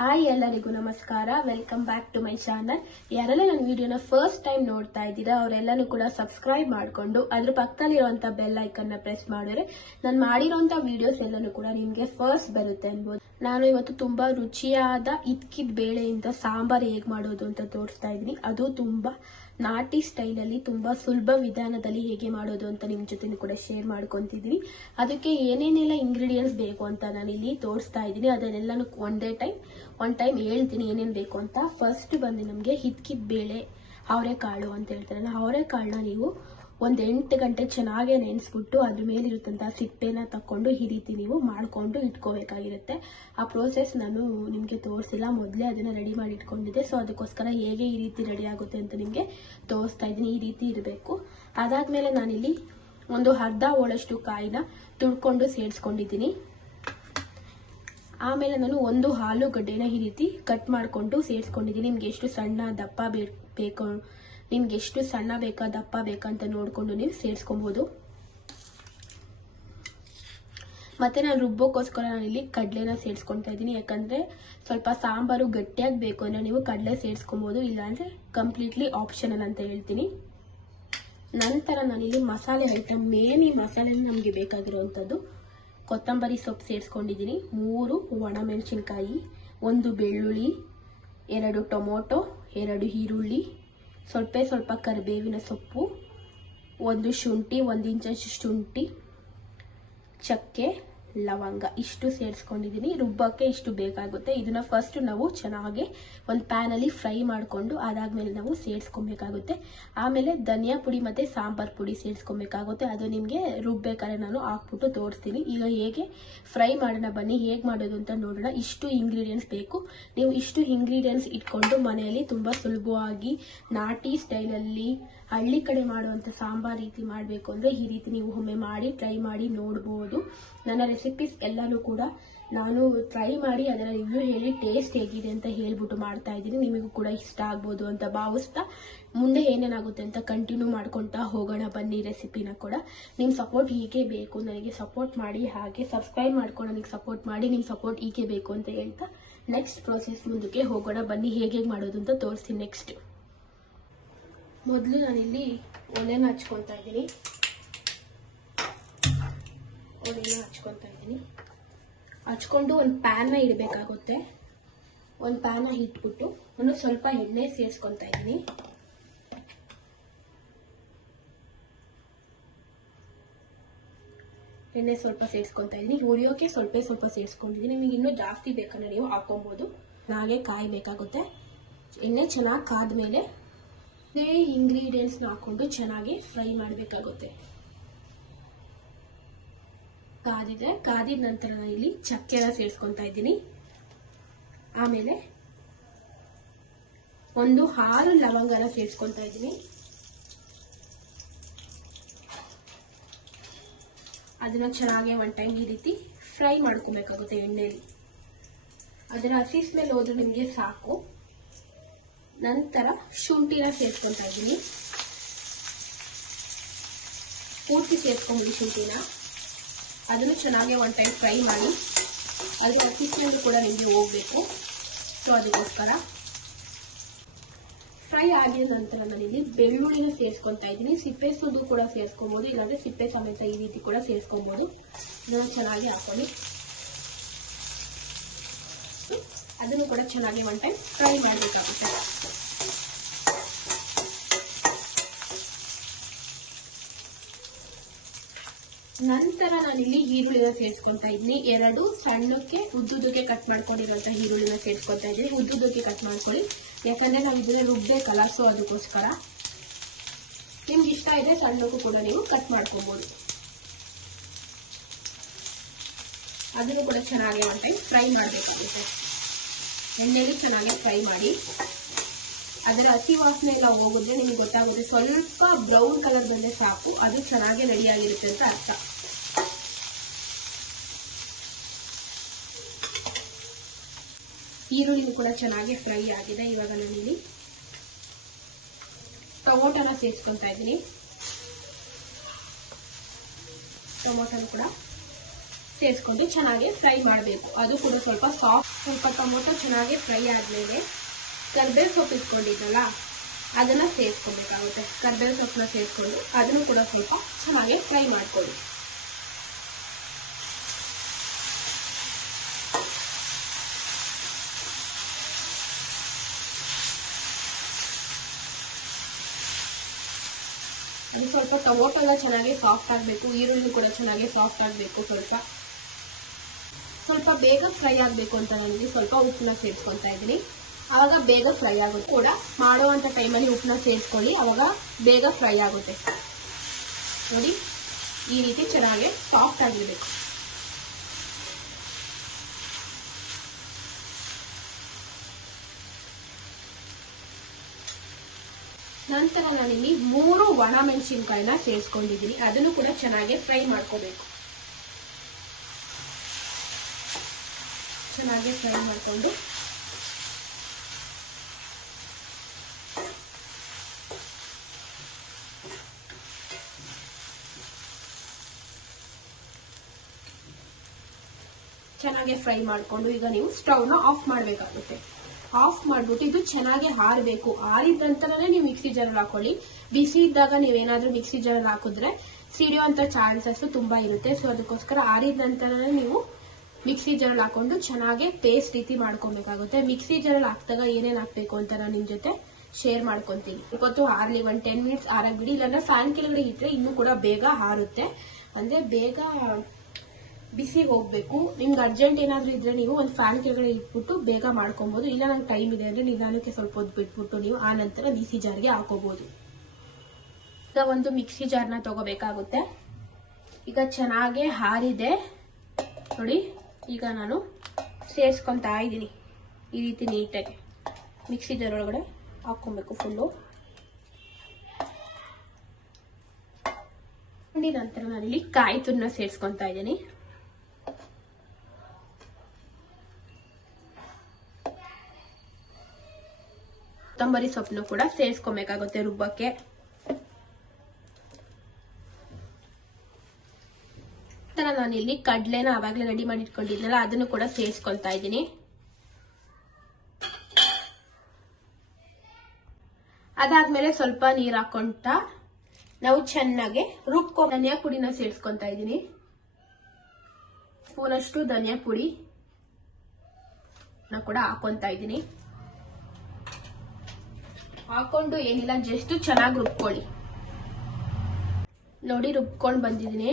Hi ಎಲ್ಲರಿಗೂ ನಮಸ್ಕಾರ. Welcome back to my channel. ಯಾರೆಲ್ಲ ನನ್ನ ವಿಡಿಯೋನ ಫಸ್ಟ್ ಟೈಮ್ ನೋಡ್ತಾ ಇದ್ದೀರಾ ಅವರೆಲ್ಲನೂ ಕೂಡ ಸಬ್ಸ್ಕ್ರೈಬ್ ಮಾಡಿಕೊಂಡು ಅದ್ರ ಪಕ್ಕದಲ್ಲಿರುವಂತ ಬೆಲ್ ಐಕನ್ ನ ಪ್ರೆಸ್ ಮಾಡಿದ್ರೆ ನಾನು ಮಾಡಿರೋಂತ ವಿಡಿಯೋಸ್ ಎಲ್ಲನೂ ಕೂಡ ನಿಮ್ಗೆ ಫಸ್ಟ್ ಬರುತ್ತೆ ಅನ್ಬೋದು. ನಾನು ಇವತ್ತು ತುಂಬಾ ರುಚಿಯಾದ ಇದ್ಕಿದ ಬೇಳೆಯಿಂದ ಸಾಂಬಾರ್ ಹೇಗ್ ಮಾಡೋದು ಅಂತ ತೋರಿಸ್ತಾ ಇದ್ದೀನಿ. ಅದು ತುಂಬಾ ನಾಟಿ ಸ್ಟೈಲ್ ಅಲ್ಲಿ ತುಂಬಾ ಸುಲಭ ವಿಧಾನದಲ್ಲಿ ಹೇಗೆ ಮಾಡೋದು ಅಂತ ನಿಮ್ ಜೊತೆ ಕೂಡ ಶೇರ್ ಮಾಡ್ಕೊಂತಿದೀನಿ. ಅದಕ್ಕೆ ಏನೇನೆಲ್ಲ ಇಂಗ್ರೀಡಿಯೆಂಟ್ಸ್ ಬೇಕು ಅಂತ ನಾನು ಇಲ್ಲಿ ತೋರಿಸ್ತಾ ಇದ್ದೀನಿ. ಅದನ್ನೆಲ್ಲಾನು ಒನ್ ಟೈಮ್ ಹೇಳ್ತೀನಿ ಏನೇನ್ ಬೇಕು ಅಂತ. ಫಸ್ಟ್ ಬಂದು ನಮ್ಗೆ ಹಿದ್ಕಿದ ಬೇಳೆ ಅವರೆಕಾಳು ಅಂತ ಹೇಳ್ತಾರೆ. ಅವರೆಕಾಳನ್ನ ನೀವು ಒಂದ್ 8 ಗಂಟೆ ಚೆನ್ನಾಗಿ ನೆನೆಸ್ಬಿಟ್ಟು ಅದ್ರ ಮೇಲಿರುತ್ತಂತ ಸಿಪ್ಪೆನ ತಕೊಂಡು ಈ ರೀತಿ ನೀವು ಮಾಡ್ಕೊಂಡು ಇಟ್ಕೋಬೇಕಾಗಿರುತ್ತೆ. ಆ ಪ್ರೋಸೆಸ್ ನಾನು ನಿಮ್ಗೆ ತೋರಿಸಿಲ್ಲ, ಮೊದಲೇ ಅದನ್ನ ರೆಡಿ ಮಾಡಿ ಇಟ್ಕೊಂಡಿದ್ದೆ. ಸೊ ಅದಕ್ಕೋಸ್ಕರ ಹೇಗೆ ಈ ರೀತಿ ರೆಡಿ ಆಗುತ್ತೆ ಅಂತ ನಿಮ್ಗೆ ತೋರಿಸ್ತಾ ಇದ್ದೀನಿ. ಈ ರೀತಿ ಇರಬೇಕು. ಅದಾದ್ಮೇಲೆ ನಾನಿಲ್ಲಿ ಒಂದು ಅರ್ಧ ಹೋಳಷ್ಟು ಕಾಯಿನ ತುಳ್ಕೊಂಡು ಸೇರಿಸ್ಕೊಂಡಿದ್ದೀನಿ. ಆಮೇಲೆ ನಾನು ಒಂದು ಆಲೂಗಡ್ಡೆನ ಈ ರೀತಿ ಕಟ್ ಮಾಡ್ಕೊಂಡು ಸೇರಿಸ್ಕೊಂಡಿದ್ದೀನಿ. ನಿಮ್ಗೆ ಎಷ್ಟು ಸಣ್ಣ ದಪ್ಪ ಬೇಕು, ನಿಮ್ಗೆ ಎಷ್ಟು ಸಣ್ಣ ಬೇಕಾ ದಪ್ಪ ಬೇಕಾ ಅಂತ ನೋಡ್ಕೊಂಡು ನೀವು ಸೇರಿಸ್ಕೊಬಹುದು. ಮತ್ತೆ ನಾನು ರುಬ್ಬೋಕ್ಕೋಸ್ಕರ ನಾನಿಲ್ಲಿ ಕಡಲೆನ ಸೇರಿಸ್ಕೊಳ್ತಾ ಇದ್ದೀನಿ. ಯಾಕಂದ್ರೆ ಸ್ವಲ್ಪ ಸಾಂಬಾರು ಗಟ್ಟಿಯಾಗಿ ಬೇಕು ಅಂದ್ರೆ ನೀವು ಕಡಲೆ ಸೇರಿಸ್ಕೊಬಹುದು, ಇಲ್ಲಾಂದ್ರೆ ಕಂಪ್ಲೀಟ್ಲಿ ಆಪ್ಷನಲ್ ಅಂತ ಹೇಳ್ತೀನಿ. ನಂತರ ನಾನಿಲ್ಲಿ ಮಸಾಲೆ ಐಟಮ್, ಮೇನ್ ಈ ಮಸಾಲೆ ನಮಗೆ ಬೇಕಾಗಿರುವಂತದ್ದು ಕೊತ್ತಂಬರಿ ಸೊಪ್ಪು ಸೇರಿಸ್ಕೊಂಡಿದ್ದೀನಿ, 3 ಒಣಮೆಣಸಿನಕಾಯಿ, 1 ಬೆಳ್ಳುಳ್ಳಿ, 2 ಟೊಮೊಟೊ, 2 ಈರುಳ್ಳಿ, ಸ್ವಲ್ಪ ಕರಿಬೇವಿನ ಸೊಪ್ಪು, 1 ಶುಂಠಿ, 1 ಇಂಚಷ್ಟು ಶುಂಠಿ, ಚಕ್ಕೆ, ಲವಂಗ, ಇಷ್ಟು ಸೇರಿಸ್ಕೊಂಡಿದ್ದೀನಿ. ರುಬ್ಬಕ್ಕೆ ಇಷ್ಟು ಬೇಕಾಗುತ್ತೆ. ಇದನ್ನ ಫಸ್ಟ್ ನಾವು ಚೆನ್ನಾಗಿ ಒಂದು ಪ್ಯಾನ್ ಅಲ್ಲಿ ಫ್ರೈ ಮಾಡಿಕೊಂಡು ಅದಾದ್ಮೇಲೆ ನಾವು ಸೇರಿಸ್ಕೊಬೇಕಾಗುತ್ತೆ. ಆಮೇಲೆ ಧನಿಯಾ ಪುಡಿ ಮತ್ತೆ ಸಾಂಬಾರ್ ಪುಡಿ ಸೇರಿಸ್ಕೊಬೇಕಾಗುತ್ತೆ. ಅದು ನಿಮ್ಗೆ ರುಬ್ಬೇಕಾದ್ರೆ ನಾನು ಹಾಕ್ಬಿಟ್ಟು ತೋರಿಸ್ತೀನಿ. ಈಗ ಹೇಗೆ ಫ್ರೈ ಮಾಡೋಣ ಬನ್ನಿ, ಹೇಗೆ ಮಾಡೋದು ಅಂತ ನೋಡೋಣ. ಇಷ್ಟು ಇಂಗ್ರೀಡಿಯೆಂಟ್ಸ್ ಬೇಕು. ನೀವು ಇಷ್ಟು ಇಂಗ್ರೀಡಿಯೆಂಟ್ಸ್ ಇಟ್ಕೊಂಡು ಮನೆಯಲ್ಲಿ ತುಂಬಾ ಸುಲಭವಾಗಿ ನಾಟಿ ಸ್ಟೈಲಲ್ಲಿ ಹಳ್ಳಿ ಕಡೆ ಮಾಡುವಂತ ಸಾಂಬಾರ್ ರೀತಿ ಮಾಡಬೇಕು ಅಂದ್ರೆ ಈ ರೀತಿ ನೀವು ಒಮ್ಮೆ ಮಾಡಿ ಟ್ರೈ ಮಾಡಿ ನೋಡಬಹುದು. ನನ್ನ ರೆಸಿಪೀಸ್ ಎಲ್ಲಾನು ಕೂಡ ನಾನು ಟ್ರೈ ಮಾಡಿ ಅದರ ರಿವ್ಯೂ ಹೇಳಿ ಟೇಸ್ಟ್ ಹೇಗಿದೆ ಅಂತ ಹೇಳ್ಬಿಟ್ಟು ಮಾಡ್ತಾ ಇದ್ದೀನಿ. ನಿಮಗೂ ಕೂಡ ಇಷ್ಟ ಆಗ್ಬೋದು ಅಂತ ಭಾವಿಸ್ತಾ ಮುಂದೆ ಏನೇನಾಗುತ್ತೆ ಅಂತ ಕಂಟಿನ್ಯೂ ಮಾಡ್ಕೊಂತಾ ಹೋಗೋಣ ಬನ್ನಿ ರೆಸಿಪಿನ ಕೂಡ. ನಿಮ್ ಸಪೋರ್ಟ್ ಹೀಗೆ ಬೇಕು, ನನಗೆ ಸಪೋರ್ಟ್ ಮಾಡಿ, ಹಾಗೆ ಸಬ್ಸ್ಕ್ರೈಬ್ ಮಾಡ್ಕೊಂಡು ನನಗೆ ಸಪೋರ್ಟ್ ಮಾಡಿ. ನಿಮ್ ಸಪೋರ್ಟ್ ಹೀಗೆ ಬೇಕು ಅಂತ ಹೇಳ್ತಾ ನೆಕ್ಸ್ಟ್ ಪ್ರೋಸೆಸ್ ಮುಂದಕ್ಕೆ ಹೋಗೋಣ ಬನ್ನಿ. ಹೇಗೆ ಮಾಡೋದು ಅಂತ ತೋರಿಸ್ತೀನಿ. ನೆಕ್ಸ್ಟ್ ಮೊದಲು ನಾನಿಲ್ಲಿ ಒಲೆನ ಹಚ್ಕೊತಾ ಇದ್ದೀನಿ. ಹಚ್ಕೊಂಡು ಒಂದು ಪ್ಯಾನ್ ನ ಇಡಬೇಕಾಗುತ್ತೆ. ಒಂದು ಪ್ಯಾನ್ ನ ಇಟ್ಬಿಟ್ಟು ನಾನು ಸ್ವಲ್ಪ ಎಣ್ಣೆ ಸೇರಿಸ್ಕೊತಾ ಇದ್ದೀನಿ. ಎಣ್ಣೆ ಸ್ವಲ್ಪ ಸೇರಿಸ್ಕೊತಾ ಇದ್ದೀನಿ. ಹುರಿಯೋಕೆ ಸ್ವಲ್ಪ ಸೇರಿಸ್ಕೊಂಡಿದ್ದೀನಿ. ನಿಮಗೆ ಇನ್ನೂ ಜಾಸ್ತಿ ಬೇಕಂದ್ರೆ ನೀವು ಹಾಕೊಬಹುದು. ಹಾಗೆ ಕಾಯಿ ಬೇಕಾಗುತ್ತೆ. ಎಣ್ಣೆ ಚೆನ್ನಾಗಿ ಕಾದ್ಮೇಲೆ ಇಂಗ್ರೀಡಿಯೆಂಟ್ಸ್ ಹಾಕೊಂಡು ಚೆನ್ನಾಗಿ ಫ್ರೈ ಮಾಡಬೇಕಾಗುತ್ತೆ. ಕಾದಿದ ನಂತರ ನಾನು ಇಲ್ಲಿ ಚಕ್ಕೆನ ಸೇರಿಸ್ಕೊತಾ ಇದ್ದೀನಿ. ಆಮೇಲೆ 6 ಲವಂಗನ ಸೇರಿಸ್ಕೊತಾ ಇದ್ದೀನಿ. ಅದನ್ನ ಚೆನ್ನಾಗಿ ಒನ್ ಟೈಮ್ ಈ ರೀತಿ ಫ್ರೈ ಮಾಡ್ಕೊಬೇಕಾಗುತ್ತೆ ಎಣ್ಣೆಯಲ್ಲಿ. ಅದನ್ನ ಹಸಿ ಸ್ಮೆಲ್ ಹೋದ್ರೆ ನಿಮ್ಗೆ ಸಾಕು. ನಂತರ ಶುಂಠಿನ ಸೇರಿಸ್ಕೊತಾ ಇದ್ದೀನಿ. ಪೂರ್ತಿ ಸೇರಿಸ್ಕೊಂಡ್ಬಿಡಿ ಶುಂಠಿನ. ಅದನ್ನು ಚೆನ್ನಾಗಿ ಒನ್ ಟೈಮ್ ಫ್ರೈ ಮಾಡಿ. ಅದ್ರ ಹಸಿ ಸ್ಮೆಲ್ ಕೂಡ ನಿಮಗೆ ಹೋಗ್ಬೇಕು. ಸೊ ಅದಕ್ಕೋಸ್ಕರ ಫ್ರೈ ಆಗಿದ ನಂತರ ನಾನಿಲ್ಲಿ ಬೆಳ್ಳುಳ್ಳಿನ ಸೇರಿಸ್ಕೊತಾ ಇದ್ದೀನಿ. ಸಿಪ್ಪೆ ಸುದ್ದು ಕೂಡ ಸೇರಿಸ್ಕೊಬಹುದು, ಇಲ್ಲಾಂದ್ರೆ ಸಿಪ್ಪೆ ಸಮೇತ ಈ ರೀತಿ ಕೂಡ ಸೇರಿಸ್ಕೊಬಹುದು. ಇದನ್ನು ಚೆನ್ನಾಗಿ ಹಾಕೊಳ್ಳಿ. ಅದನ್ನು ಕೂಡ ಚೆನ್ನಾಗಿ ಒನ್ ಟೈಮ್ ಫ್ರೈ ಮಾಡಬೇಕಾಗುತ್ತೆ. ನಂತರ ನಾನಿಲ್ಲಿ ಈರುಳ್ಳಿನ ಸೇರಿಸ್ಕೊತಾ ಇದ್ದೀನಿ. 2 ಸಣ್ಣಕ್ಕೆ ಉದ್ದುದಕ್ಕೆ ಕಟ್ ಮಾಡ್ಕೊಂಡಿರುವಂತಹ ಈರುಳ್ಳಿನ ಸೇರಿಸ್ಕೊತಾ ಇದ್ದೀನಿ. ಉದ್ದುದಕ್ಕೆ ಕಟ್ ಮಾಡ್ಕೊಳ್ಳಿ, ಯಾಕಂದ್ರೆ ನಾವು ಇದನ್ನ ರುಬ್ಬೇಕಲ್ಲ. ಸೊ ಅದಕ್ಕೋಸ್ಕರ ನಿಮ್ಗೆ ಇಷ್ಟ ಇದೆ ಸಣ್ಣಕ್ಕೂ ಕೂಡ ನೀವು ಕಟ್ ಮಾಡ್ಕೋಬಹುದು. ಅದನ್ನು ಕೂಡ ಚೆನ್ನಾಗಿ ಒನ್ ಟೈಮ್ ಫ್ರೈ ಮಾಡಬೇಕಾಗುತ್ತೆ. ಎಣ್ಣೆಯಲ್ಲಿ ಚೆನ್ನಾಗಿ ಫ್ರೈ ಮಾಡಿ. ಅದರ ಹಸಿ ವಾಸನೆ ಎಲ್ಲ ಹೋಗಿದ್ರೆ ನಿಮ್ಗೆ ಗೊತ್ತಾಗುತ್ತೆ. ಸ್ವಲ್ಪ ಬ್ರೌನ್ ಕಲರ್ ಬಂದ್ರೆ ಸಾಕು, ಅದು ಚೆನ್ನಾಗಿ ರೆಡಿ ಆಗಿರುತ್ತೆ ಅಂತ ಅರ್ಥ. ಈರುಳ್ಳಿ ಕೂಡ ಚೆನ್ನಾಗಿ ಫ್ರೈ ಆಗಿದೆ. ಇವಾಗ ನಾನಿಲ್ಲಿ ಟೊಮೊಟೊನ ಸೇರಿಸ್ಕೊತಾ ಇದ್ದೀನಿ. ಟೊಮೊಟೊ ಕೂಡ ಸೇರಿಸ್ಕೊಂಡು ಚೆನ್ನಾಗಿ ಫ್ರೈ ಮಾಡಬೇಕು. ಅದು ಕೂಡ ಸ್ವಲ್ಪ ಸಾಫ್ಟ್. ಸ್ವಲ್ಪ ಟೊಮೊಟೊ ಚೆನ್ನಾಗಿ ಫ್ರೈ ಆದಮೇಲೆ ಕರ್ಬೇವು ಸೊಪ್ಪು ಇಟ್ಕೊಂಡಿದ್ದಲ್ಲ ಅದನ್ನು ಸೇರಿಸ್ಕೊಬೇಕಾಗುತ್ತೆ. ಕರ್ಬೇವು ಸೊಪ್ಪನ್ನ ಸೇರಿಸ್ಕೊಂಡು ಅದನ್ನು ಕೂಡ ಸ್ವಲ್ಪ ಚೆನ್ನಾಗಿ ಫ್ರೈ ಮಾಡ್ಕೊಳ್ಳಿ. ಅದು ಸ್ವಲ್ಪ ಟೊಮೊಟೊ ಎಲ್ಲ ಚೆನ್ನಾಗಿ ಸಾಫ್ಟ್ ಆಗಬೇಕು, ಈರುಳ್ಳಿ ಕೂಡ ಚೆನ್ನಾಗಿ ಸಾಫ್ಟ್ ಆಗಬೇಕು. ಸ್ವಲ್ಪ ಬೇಗ ಫ್ರೈ ಆಗಬೇಕು ಅಂತ ನನಗೆ ಸ್ವಲ್ಪ ಉಪ್ಪನ್ನ ಸೇರಿಸ್ಕೊತಾ ಇದ್ದೀನಿ. ಆವಾಗ ಬೇಗ ಫ್ರೈ ಆಗುತ್ತೆ. ಕೂಡ ಮಾಡುವಂಥ ಟೈಮಲ್ಲಿ ಉಪ್ಪನ್ನ ಸೇರಿಸ್ಕೊಳ್ಳಿ, ಆವಾಗ ಬೇಗ ಫ್ರೈ ಆಗುತ್ತೆ. ನೋಡಿ, ಈ ರೀತಿ ಚೆನ್ನಾಗಿ ಸಾಫ್ಟ್ ಆಗಿರಬೇಕು. ನಂತರ ನಾನಿಲ್ಲಿ 3 ಒಣ ಮೆಣಸಿನಕಾಯಿನ ಸೇರಿಸ್ಕೊಂಡಿದ್ದೀನಿ. ಅದನ್ನು ಕೂಡ ಚೆನ್ನಾಗಿ ಫ್ರೈ ಮಾಡ್ಕೋಬೇಕು. ಚೆನ್ನಾಗಿ ಫ್ರೈ ಮಾಡಿಕೊಂಡು ಚೆನ್ನಾಗಿ ಫ್ರೈ ಮಾಡಿಕೊಂಡು ಈಗ ನೀವು ಸ್ಟವ್ನ ಆಫ್ ಮಾಡಬೇಕಾಗುತ್ತೆ. ಆಫ್ ಮಾಡ್ಬಿಟ್ಟು ಇದು ಚೆನ್ನಾಗಿ ಆರಬೇಕು. ಆರಿದ ನಂತರನೇ ನೀವು ಮಿಕ್ಸಿ ಜಾರಲ್ಲಿ ಹಾಕೊಳ್ಳಿ. ಬಿಸಿ ಇದ್ದಾಗ ನೀವೇನಾದ್ರೂ ಮಿಕ್ಸಿ ಜಾರಲ್ಲಿ ಹಾಕಿದ್ರೆ ಸಿಡಿಯುವಂತ ಚಾನ್ಸಸ್ ತುಂಬಾ ಇರುತ್ತೆ. ಸೊ ಅದಕ್ಕೋಸ್ಕರ ಆರಿದ ನಂತರನೇ ನೀವು ಮಿಕ್ಸಿ ಜಾರಲ್ಲಿ ಹಾಕೊಂಡು ಚೆನ್ನಾಗಿ ಪೇಸ್ಟ್ ರೀತಿ ಮಾಡ್ಕೊಬೇಕಾಗುತ್ತೆ. ಮಿಕ್ಸಿ ಜಾರಲ್ಲಿ ಹಾಕಿದಾಗ ಏನೇನ್ ಹಾಕ್ಬೇಕು ಅಂತ ನಾನು ನಿಮ್ ಜೊತೆ ಶೇರ್ ಮಾಡ್ಕೊಂತೀನಿ. ಇವತ್ತು ಆರ್ಲಿ 10 ಮಿನಿಟ್ಸ್ ಆರಾಗ್ ಬಿಡಿ. ಇಲ್ಲಾಂದ್ರೆ ಫ್ಯಾನ್ ಕೆಳಗಡೆ ಇಟ್ರೆ ಇನ್ನೂ ಕೂಡ ಬೇಗ ಹಾರುತ್ತೆ. ಅಂದ್ರೆ ಬೇಗ ಬಿಸಿ ಹೋಗ್ಬೇಕು. ನಿಮ್ಗೆ ಅರ್ಜೆಂಟ್ ಏನಾದ್ರೂ ಇದ್ರೆ ನೀವು ಒಂದು ಫ್ಯಾನ್ ಕೆಳಗಡೆ ಇಟ್ಬಿಟ್ಟು ಬೇಗ ಮಾಡ್ಕೊಬಹುದು. ಇಲ್ಲ ನಂಗೆ ಟೈಮ್ ಇದೆ ಅಂದ್ರೆ ನಿಧಾನಕ್ಕೆ ಸ್ವಲ್ಪ ಹೊತ್ತು ಬಿಟ್ಬಿಟ್ಟು ನೀವು ಆ ನಂತರ ಮಿಕ್ಸಿ ಜಾರ್ಗೆ ಹಾಕೋಬಹುದು. ಈಗ ಒಂದು ಮಿಕ್ಸಿ ಜಾರ್ನ ತಗೋಬೇಕಾಗುತ್ತೆ. ಈಗ ಚೆನ್ನಾಗಿ ಹಾರಿದೆ ನೋಡಿ. ಈಗ ನಾನು ಸೇರಿಸ್ಕೊಂತಾ ಇದ್ದೀನಿ ಈ ರೀತಿ ನೀಟಾಗಿ ಮಿಕ್ಸಿ ಜಾರ್ ಒಳಗಡೆ ಹಾಕೊಬೇಕು ಫುಲ್ಲು. ನಂತರ ನಾನಿಲ್ಲಿ ಕಾಯಿ ತುರಿನ ಸೇರಿಸ್ಕೊಂತಾ ಇದ್ದೀನಿ. ಕೊತ್ತಂಬರಿ ಸೊಪ್ಪನ್ನು ಕೂಡ ಸೇರಿಸ್ಕೊಬೇಕಾಗುತ್ತೆ ರುಬ್ಬಕ್ಕೆ. ನಾನಿಲ್ಲಿ ಕಡ್ಲೆನ ಆವಾಗಲೇ ರೆಡಿ ಮಾಡಿ ಇಟ್ಕೊಂಡಿದ್ನಲ್ಲ ಅದನ್ನು ಕೂಡ ಸೇರಿಸ್ಕೊಳ್ತಾ ಇದ್ದೀನಿ. ಅದಾದ್ಮೇಲೆ ಸ್ವಲ್ಪ ನೀರ್ ಹಾಕೊಂತ ನಾವು ಚೆನ್ನಾಗಿ ಧನಿಯಾ ಪುಡಿನ ಸೇರಿಸ್ಕೊಂತಾ ಇದ್ದೀನಿ. ಸ್ಪೂನಷ್ಟು ಧನಿಯಾ ಪುಡಿ ಕೂಡ ಹಾಕೊಂತಾ ಇದ್ದೀನಿ. ಹಾಕೊಂಡು ಏನಿಲ್ಲ ಜಸ್ಟ್ ಚೆನ್ನಾಗಿ ರುಬ್ಕೊಳ್ಳಿ. ನೋಡಿ ರುಬ್ಕೊಂಡು ಬಂದಿದ್ದೀನಿ.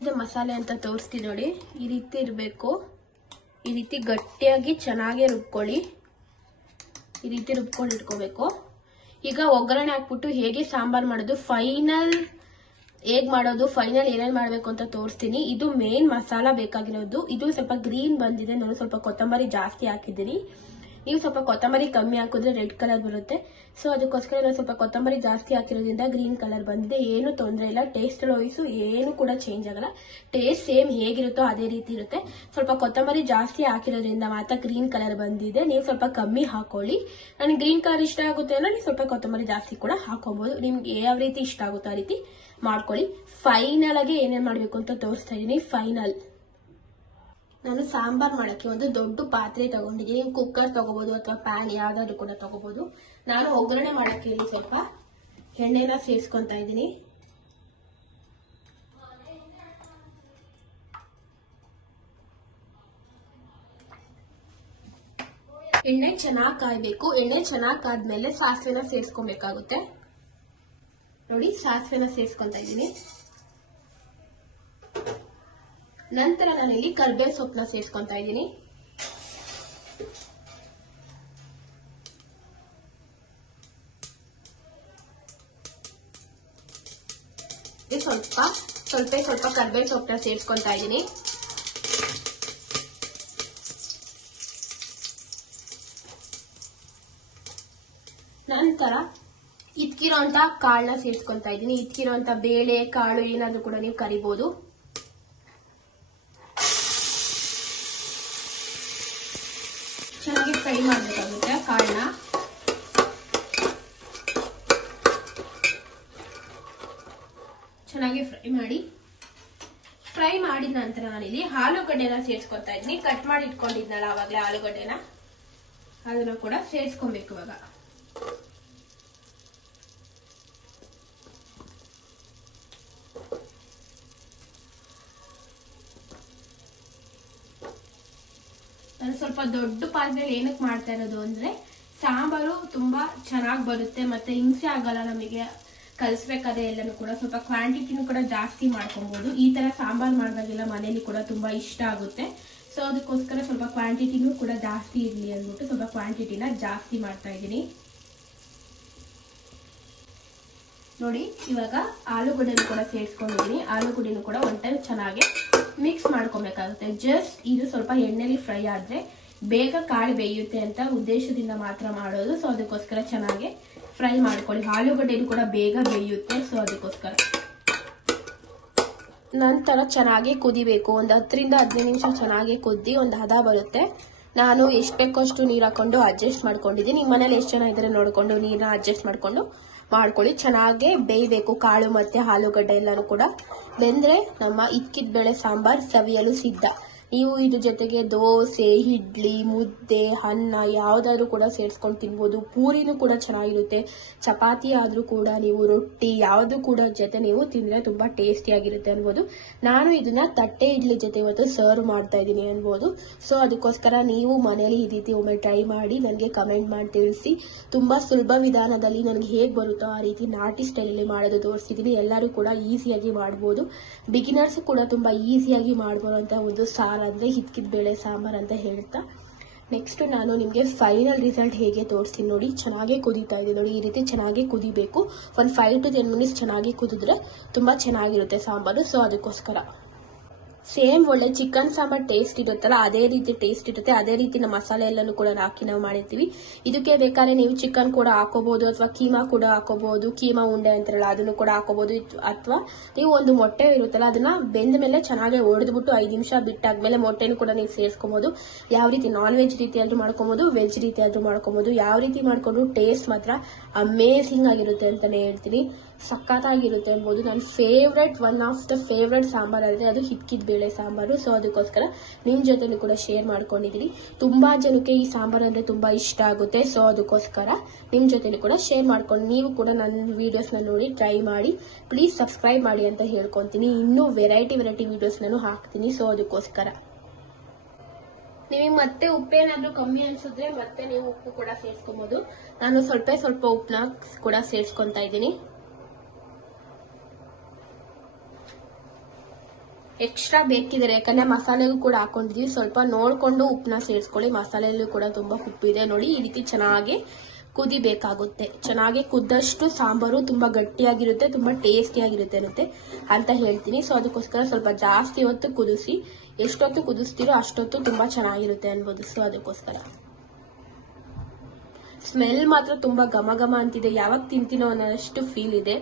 ಇದು ಮಸಾಲೆ ಅಂತ ತೋರಿಸ್ತೀನಿ ನೋಡಿ. ಈ ರೀತಿ ಇರಬೇಕು. ಈ ರೀತಿ ಗಟ್ಟಿಯಾಗಿ ಚೆನ್ನಾಗಿ ರುಬ್ಕೊಳ್ಳಿ. ಈ ರೀತಿ ರುಬ್ಕೊಂಡು ಇಟ್ಕೋಬೇಕು. ಈಗ ಒಗ್ಗರಣೆ ಹಾಕ್ಬಿಟ್ಟು ಹೇಗೆ ಸಾಂಬಾರ್ ಮಾಡೋದು, ಫೈನಲ್ ಏನೇನ್ ಮಾಡ್ಬೇಕು ಅಂತ ತೋರಿಸ್ತೀನಿ. ಇದು ಮೇನ್ ಮಸಾಲ ಬೇಕಾಗಿರೋದು. ಇದು ಸ್ವಲ್ಪ ಗ್ರೀನ್ ಬಂದಿದೆ. ನಾನು ಸ್ವಲ್ಪ ಕೊತ್ತಂಬರಿ ಜಾಸ್ತಿ ಹಾಕಿದ್ದೀನಿ. ನೀವು ಸ್ವಲ್ಪ ಕೊತ್ತಂಬರಿ ಕಮ್ಮಿ ಹಾಕಿದ್ರೆ ರೆಡ್ ಕಲರ್ ಬರುತ್ತೆ. ಸೊ ಅದಕ್ಕೋಸ್ಕರ ನಾನು ಸ್ವಲ್ಪ ಕೊತ್ತಂಬರಿ ಜಾಸ್ತಿ ಹಾಕಿರೋದ್ರಿಂದ ಗ್ರೀನ್ ಕಲರ್ ಬಂದಿದೆ. ಏನು ತೊಂದರೆ ಇಲ್ಲ. ಟೇಸ್ಟ್ ವೈಸು ಏನು ಕೂಡ ಚೇಂಜ್ ಆಗಲ್ಲ. ಟೇಸ್ಟ್ ಸೇಮ್ ಹೇಗಿರುತ್ತೋ ಅದೇ ರೀತಿ ಇರುತ್ತೆ. ಸ್ವಲ್ಪ ಕೊತ್ತಂಬರಿ ಜಾಸ್ತಿ ಹಾಕಿರೋದ್ರಿಂದ ಮಾತ್ರ ಗ್ರೀನ್ ಕಲರ್ ಬಂದಿದೆ. ನೀವು ಸ್ವಲ್ಪ ಕಮ್ಮಿ ಹಾಕೊಳ್ಳಿ. ನನಗೆ ಗ್ರೀನ್ ಕಲರ್ ಇಷ್ಟ ಆಗುತ್ತೆ ಅಂದ್ರೆ ನೀವು ಸ್ವಲ್ಪ ಕೊತ್ತಂಬರಿ ಜಾಸ್ತಿ ಕೂಡ ಹಾಕೊಬಹುದು. ನಿಮ್ಗೆ ಯಾವ ರೀತಿ ಇಷ್ಟ ಆಗುತ್ತೋ ಆ ರೀತಿ ಮಾಡ್ಕೊಳ್ಳಿ. ಫೈನಲ್ ಆಗಿ ಏನೇನ್ ಮಾಡ್ಬೇಕು ಅಂತ ತೋರಿಸ್ತಾ ಇದೀನಿ. ಫೈನಲ್ ನಾನು ಸಾಂಬಾರ್ ಮಾಡಕ್ಕೆ ಒಂದು ದೊಡ್ಡ ಪಾತ್ರೆ ತಗೊಂಡಿದ್ದೀನಿ. ಕುಕ್ಕರ್ ತಗೋಬಹುದು ಅಥವಾ ಪ್ಯಾನ್ ಯಾವ್ದಾದ್ರು ಕೂಡ ತಗೋಬಹುದು. ನಾನು ಒಗ್ಗರಣೆ ಮಾಡಕ್ಕೆ ಇಲ್ಲಿ ಸ್ವಲ್ಪ ಎಣ್ಣೆನ ಸೇರಿಸ್ಕೊಂತಾ ಇದ್ದೀನಿ. ಎಣ್ಣೆ ಚೆನ್ನಾಗಿ ಕಾಯ್ಬೇಕು. ಎಣ್ಣೆ ಚೆನ್ನಾಗಿ ಕಾದ್ಮೇಲೆ ಸಾಸಿವೆನ ಸೇರಿಸ್ಕೊಬೇಕಾಗುತ್ತೆ. ನೋಡಿ ಸಾಸಿವೆನ ಸೇರಿಸ್ಕೊಂತಾ ಇದ್ದೀನಿ. ನಂತರ ನಾನಿಲ್ಲಿ ಕರ್ಬೇವು ಸೊಪ್ಪನ್ನ ಸೇರಿಸ್ಕೊಂತಾ ಇದ್ದೀನಿ. ಸ್ವಲ್ಪ ಕರ್ಬೇವು ಸೊಪ್ಪನ್ನ ಸೇರಿಸ್ಕೊಂತಾ ಇದ್ದೀನಿ. ನಂತರ ಇದ್ಕಿರೋಂತ ಕಾಳನ್ನ ಸೇರಿಸ್ಕೊಂತಾ ಇದ್ದೀನಿ. ಇದ್ಕಿರೋಂತ ಬೇಳೆ ಕಾಳು ಏನಾದ್ರೂ ಕೂಡ ನೀವು ಕರಿಬಹುದು. ಚೆನ್ನಾಗಿ ಫ್ರೈ ಮಾಡಬೇಕಾಗುತ್ತೆ ಕಾಳನ್ನ. ಚೆನ್ನಾಗಿ ಫ್ರೈ ಮಾಡಿ. ಫ್ರೈ ಮಾಡಿದ ನಂತರ ನಾನಿಲ್ಲಿ ಆಲೂಗಡ್ಡೆನ ಸೇರಿಸ್ಕೊತಾ ಇದ್ದೀನಿ. ಕಟ್ ಮಾಡಿ ಇಟ್ಕೊಂಡಿದ್ನಲ್ಲ ಆವಾಗಲೇ ಆಲೂಗಡ್ಡೆನ, ಅದನ್ನು ಕೂಡ ಸೇರಿಸ್ಕೊಬೇಕು ಇವಾಗ. ನಾನು ಸ್ವಲ್ಪ ದೊಡ್ಡ ಪಾತ್ರೆಯಲ್ಲಿ ಏನಕ್ಕೆ ಮಾಡ್ತಾ ಇರೋದು ಅಂದ್ರೆ ಸಾಂಬಾರು ತುಂಬಾ ಚೆನ್ನಾಗಿ ಬರುತ್ತೆ, ಮತ್ತೆ ಹಿಂಸೆ ಆಗಲ್ಲ ನಮಗೆ ಕಲಿಸ್ಬೇಕಾದ್ರೆ. ಎಲ್ಲನೂ ಕೂಡ ಸ್ವಲ್ಪ ಕ್ವಾಂಟಿಟಿನೂ ಕೂಡ ಜಾಸ್ತಿ ಮಾಡ್ಕೊಬಹುದು. ಈ ತರ ಸಾಂಬಾರ್ ಮಾಡಿದಾಗೆಲ್ಲ ಮನೇಲಿ ಕೂಡ ತುಂಬಾ ಇಷ್ಟ ಆಗುತ್ತೆ. ಸೊ ಅದಕ್ಕೋಸ್ಕರ ಸ್ವಲ್ಪ ಕ್ವಾಂಟಿಟಿನೂ ಕೂಡ ಜಾಸ್ತಿ ಇರ್ಲಿ ಅಂದ್ಬಿಟ್ಟು ಸ್ವಲ್ಪ ಕ್ವಾಂಟಿಟಿನ ಜಾಸ್ತಿ ಮಾಡ್ತಾ ಇದ್ದೀನಿ. ನೋಡಿ ಇವಾಗ ಆಲೂಗಡ್ಡೆನೂ ಕೂಡ ಸೇರಿಸ್ಕೊಂಡಿದ್ದೀನಿ. ಆಲೂಗಡ್ಡೆನೂ ಕೂಡ ಒನ್ ಟೈಮ್ ಚೆನ್ನಾಗಿ ಮಿಕ್ಸ್ ಮಾಡ್ಕೊಬೇಕಾಗುತ್ತೆ. ಜಸ್ಟ್ ಇದು ಸ್ವಲ್ಪ ಎಣ್ಣೆಲಿ ಫ್ರೈ ಆದ್ರೆ ಬೇಗ ಕಾಳು ಬೇಯುತ್ತೆ ಅಂತ ಉದ್ದೇಶದಿಂದ ಮಾತ್ರ ಮಾಡೋದು. ಸೊ ಅದಕ್ಕೋಸ್ಕರ ಚೆನ್ನಾಗಿ ಫ್ರೈ ಮಾಡ್ಕೊಳ್ಳಿ. ಆಲೂಗಡ್ಡೆನೂ ಕೂಡ ಬೇಗ ಬೇಯುತ್ತೆ, ಸೊ ಅದಕ್ಕೋಸ್ಕರ. ನಂತರ ಚೆನ್ನಾಗಿ ಕುದಿಬೇಕು. ಒಂದು 10 ರಿಂದ 15 ನಿಮಿಷ ಚೆನ್ನಾಗಿ ಕುದ್ದಿ ಒಂದು ಹದ ಬರುತ್ತೆ. ನಾನು ಎಷ್ಟು ಬೇಕೋ ಅಷ್ಟು ನೀರು ಹಾಕೊಂಡು ಅಡ್ಜಸ್ಟ್ ಮಾಡ್ಕೊಂಡಿದ್ದೀನಿ. ನಿಮ್ಮ ಮನೇಲಿ ಎಷ್ಟು ಜನ ಇದ್ರೆ ನೋಡ್ಕೊಂಡು ನೀರನ್ನ ಅಡ್ಜಸ್ಟ್ ಮಾಡ್ಕೊಳ್ಳಿ. ಚೆನ್ನಾಗಿ ಬೇಯಬೇಕು ಕಾಳು ಮತ್ತೆ ಆಲೂಗಡ್ಡೆ ಎಲ್ಲಾನು ಕೂಡ. ಬೆಂದ್ರೆ ನಮ್ಮ ಇಕ್ಕಿದ ಬೇಳೆ ಸಾಂಬಾರ್ ಸವಿಯಲು ಸಿದ್ಧ. ನೀವು ಇದ್ರ ಜೊತೆಗೆ ದೋಸೆ, ಇಡ್ಲಿ, ಮುದ್ದೆ, ಅನ್ನ ಯಾವ್ದಾದ್ರು ಕೂಡ ಸೇರಿಸ್ಕೊಂಡು ತಿನ್ಬೋದು. ಪೂರಿನೂ ಕೂಡ ಚೆನ್ನಾಗಿರುತ್ತೆ. ಚಪಾತಿ ಆದ್ರೂ ಕೂಡ ನೀವು ರೊಟ್ಟಿ ಯಾವ್ದು ಕೂಡ ಜೊತೆ ನೀವು ತಿಂದ್ರೆ ತುಂಬಾ ಟೇಸ್ಟಿ ಆಗಿರುತ್ತೆ ಅನ್ಬೋದು. ನಾನು ಇದನ್ನ ತಟ್ಟೆ ಇಡ್ಲಿ ಜೊತೆ ಇವತ್ತು ಸರ್ವ್ ಮಾಡ್ತಾ ಇದ್ದೀನಿ ಅನ್ಬೋದು. ಸೊ ಅದಕ್ಕೋಸ್ಕರ ನೀವು ಮನೇಲಿ ಈ ರೀತಿ ಒಮ್ಮೆ ಟ್ರೈ ಮಾಡಿ ನನಗೆ ಕಮೆಂಟ್ ಮಾಡಿ ತಿಳಿಸಿ. ತುಂಬಾ ಸುಲಭ ವಿಧಾನದಲ್ಲಿ ನನಗೆ ಹೇಗೆ ಬರುತ್ತೋ ಆ ರೀತಿ ನಾಟಿ ಸ್ಟೈಲಲ್ಲಿ ಮಾಡೋದು ತೋರಿಸ್ತಿದ್ದೀನಿ. ಎಲ್ಲರೂ ಕೂಡ ಈಸಿಯಾಗಿ ಮಾಡ್ಬೋದು. ಬಿಗಿನರ್ಸ್ ಕೂಡ ತುಂಬಾ ಈಸಿಯಾಗಿ ಮಾಡ್ಬೋದಂತ ಒಂದು ಸಾರ್ ಅಂದ್ರೆ ಹಿತ್ಕಿದ ಬೇಳೆ ಸಾಂಬಾರ್ ಅಂತ ಹೇಳ್ತಾ, ನೆಕ್ಸ್ಟ್ ನಾನು ನಿಮಗೆ ಫೈನಲ್ ರಿಸಲ್ಟ್ ಹೇಗೆ ತೋರಿಸ್ತೀನಿ ನೋಡಿ. ಚೆನ್ನಾಗಿ ಕುದೀತಾ ಇದೆ ನೋಡಿ, ಈ ರೀತಿ ಚೆನ್ನಾಗಿ ಕುದಿಬೇಕು. ಒಂದು 5 to 10 ಮಿನಿಟ್ಸ್ ಚೆನ್ನಾಗಿ ಕುದಿದ್ರೆ ತುಂಬಾ ಚೆನ್ನಾಗಿರುತ್ತೆ ಸಾಂಬಾರು. ಸೊ ಅದಕ್ಕೋಸ್ಕರ ಸೇಮ್ ಒಳ್ಳೆ ಚಿಕನ್ ಸಾಂಬಾರ್ ಟೇಸ್ಟ್ ಇರುತ್ತಲ್ಲ ಅದೇ ರೀತಿ ಟೇಸ್ಟ್ ಇರುತ್ತೆ. ಅದೇ ರೀತಿ ನಮ್ಮ ಮಸಾಲೆ ಎಲ್ಲಾನು ಕೂಡ ಹಾಕಿ ನಾವು ಮಾಡಿರ್ತೀವಿ. ಇದಕ್ಕೆ ಬೇಕಾದ್ರೆ ನೀವು ಚಿಕನ್ ಕೂಡ ಹಾಕೋಬಹುದು, ಅಥವಾ ಕೀಮಾ ಕೂಡ ಹಾಕೋಬಹುದು. ಕೀಮಾ ಉಂಡೆ ಅಂತಾರಲ್ಲ ಅದನ್ನು ಕೂಡ ಹಾಕೋಬಹುದು. ಅಥವಾ ನೀವು ಒಂದು ಮೊಟ್ಟೆ ಇರುತ್ತಲ್ಲ ಅದನ್ನ ಬೆಂದ ಮೇಲೆ ಚೆನ್ನಾಗಿ ಒಡೆದ್ಬಿಟ್ಟು 5 ನಿಮಿಷ ಬಿಟ್ಟಾದ್ಮೇಲೆ ಮೊಟ್ಟೆನೂ ಕೂಡ ನೀವು ಸೇರಿಸ್ಕೋಬಹುದು. ಯಾವ ರೀತಿ ನಾನ್ ವೆಜ್ ರೀತಿ ಆದ್ರೂ ಮಾಡ್ಕೋಬಹುದು, ವೆಜ್ ರೀತಿ ಆದ್ರೂ ಮಾಡ್ಕೋಬಹುದು. ಯಾವ ರೀತಿ ಮಾಡ್ಕೊಂಡು ಟೇಸ್ಟ್ ಮಾತ್ರ ಅಮೇಸಿಂಗ್ ಆಗಿರುತ್ತೆ ಅಂತಾನೆ ಹೇಳ್ತೀನಿ. ಸಖತ್ತಾಗಿರುತ್ತೆ ಅನ್ಬೋದು. ನನ್ನ favourite, one of the favourite sambar ಅಂದ್ರೆ ಅದು ಹಿತ್ಕಿದ ಬೇಳೆ ಸಾಂಬಾರು. ಸೊ ಅದಕ್ಕೋಸ್ಕರ ನಿಮ್ ಜೊತೆನೂ ಕೂಡ ಶೇರ್ ಮಾಡ್ಕೊಂಡಿದ್ದೀನಿ. ತುಂಬಾ ಜನಕ್ಕೆ ಈ ಸಾಂಬಾರ್ ಅಂದ್ರೆ ತುಂಬಾ ಇಷ್ಟ ಆಗುತ್ತೆ. ಸೊ ಅದಕ್ಕೋಸ್ಕರ ನಿಮ್ ಜೊತೆನೂ ಕೂಡ ಶೇರ್ ಮಾಡ್ಕೊಂಡು ನೀವು ಕೂಡ ನನ್ನ ವಿಡಿಯೋಸ್ ನ ನೋಡಿ ಟ್ರೈ ಮಾಡಿ. ಪ್ಲೀಸ್ ಸಬ್ಸ್ಕ್ರೈಬ್ ಮಾಡಿ ಅಂತ ಹೇಳ್ಕೊಂತೀನಿ. ಇನ್ನೂ ವೆರೈಟಿ ವಿಡಿಯೋಸ್ ನಾನು ಹಾಕ್ತೀನಿ. ಸೊ ಅದಕ್ಕೋಸ್ಕರ ನಿಮಗೆ ಮತ್ತೆ ಉಪ್ಪೇನಾದ್ರೂ ಕಮ್ಮಿ ಅನ್ಸಿದ್ರೆ ಮತ್ತೆ ನೀವು ಉಪ್ಪು ಕೂಡ ಸೇರಿಸ್ಕೊಬಹುದು. ನಾನು ಸ್ವಲ್ಪ ಉಪ್ಪನ್ನ ಕೂಡ ಸೇರಿಸ್ಕೊಂತಾ ಇದ್ದೀನಿ. ಎಕ್ಸ್ಟ್ರಾ ಬೇಕಿದ್ರೆ ಯಾಕಂದ್ರೆ ಮಸಾಲೆಗೂ ಕೂಡ ಹಾಕೊಂಡಿದೀವಿ. ಸ್ವಲ್ಪ ನೋಡ್ಕೊಂಡು ಉಪ್ಪನ್ನ ಸೇರಿಸ್ಕೊಳ್ಳಿ. ಮಸಾಲೆಯಲ್ಲೂ ಕೂಡ ತುಂಬಾ ಉಪ್ಪಿದೆ ನೋಡಿ. ಈ ರೀತಿ ಚೆನ್ನಾಗಿ ಕುದಿಬೇಕಾಗುತ್ತೆ. ಚೆನ್ನಾಗಿ ಕುದ್ದಷ್ಟು ಸಾಂಬಾರು ತುಂಬಾ ಗಟ್ಟಿಯಾಗಿರುತ್ತೆ, ತುಂಬಾ ಟೇಸ್ಟಿಯಾಗಿರುತ್ತೆ ಅಂತ ಹೇಳ್ತೀನಿ. ಸೊ ಅದಕ್ಕೋಸ್ಕರ ಸ್ವಲ್ಪ ಜಾಸ್ತಿ ಹೊತ್ತು ಕುದಿಸಿ. ಎಷ್ಟೊತ್ತು ಕುದಿಸ್ತೀರೋ ಅಷ್ಟೊತ್ತು ತುಂಬಾ ಚೆನ್ನಾಗಿರುತ್ತೆ ಅನ್ಬೋದು. ಸೊ ಅದಕ್ಕೋಸ್ಕರ ಸ್ಮೆಲ್ ಮಾತ್ರ ತುಂಬಾ ಘಮ ಅಂತಿದೆ. ಯಾವಾಗ ತಿಂತೀನೋ ಅನ್ನೋಷ್ಟು ಫೀಲ್ ಇದೆ.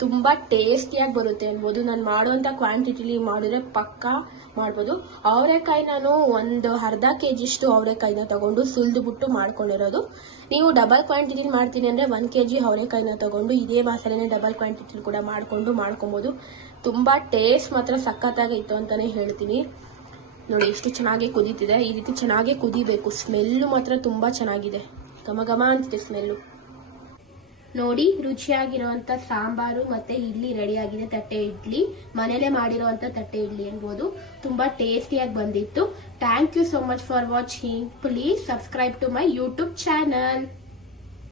ತುಂಬಾ ಟೇಸ್ಟಿಯಾಗಿ ಬರುತ್ತೆ ಅನ್ಬೋದು. ನಾನು ಮಾಡುವಂತ ಕ್ವಾಂಟಿಟಿಲಿ ಮಾಡಿದ್ರೆ ಪಕ್ಕಾ ಮಾಡ್ಬೋದು. ಅವರೆಕಾಯಿ ನಾನು ಒಂದು ಅರ್ಧ kg ಅವರೆಕಾಯಿನ ತಗೊಂಡು ಸುಲಿದ್ಬಿಟ್ಟು ಮಾಡ್ಕೊಂಡಿರೋದು. ನೀವು ಡಬಲ್ ಕ್ವಾಂಟಿಟಿ ಮಾಡ್ತೀನಿ ಅಂದ್ರೆ 1 kg ಅವರೆಕಾಯಿನ ತಗೊಂಡು ಇದೇ ಮಸಾಲೆನ ಡಬಲ್ ಕ್ವಾಂಟಿಟಿ ಕೂಡ ಮಾಡ್ಕೊಬಹುದು. ತುಂಬಾ ಟೇಸ್ಟ್ ಮಾತ್ರ ಸಖತ್ತಾಗಿತ್ತು ಅಂತಾನೆ ಹೇಳ್ತೀನಿ. ನೋಡಿ ಎಷ್ಟು ಚೆನ್ನಾಗಿ ಕುದೀತಿದೆ. ಈ ರೀತಿ ಚೆನ್ನಾಗಿ ಕುದಿಬೇಕು. ಸ್ಮೆಲ್ಲು ಮಾತ್ರ ತುಂಬಾ ಚೆನ್ನಾಗಿದೆ. ಘಮ ಅಂತಿದೆ ಸ್ಮೆಲ್ಲು. ನೋಡಿ ರುಚಿಯಾಗಿರುವಂತ ಸಾಂಬಾರು ಮತ್ತೆ ಇಡ್ಲಿ ರೆಡಿ ಆಗಿದೆ. ತಟ್ಟೆ ಇಡ್ಲಿ ಮನೇಲೆ ಮಾಡಿರುವಂತ ತಟ್ಟೆ ಇಡ್ಲಿ ಅನ್ಬೋದು. ತುಂಬಾ ಟೇಸ್ಟಿಯಾಗಿ ಬಂದಿತ್ತು. Thank you so much for watching. Please subscribe to my YouTube channel.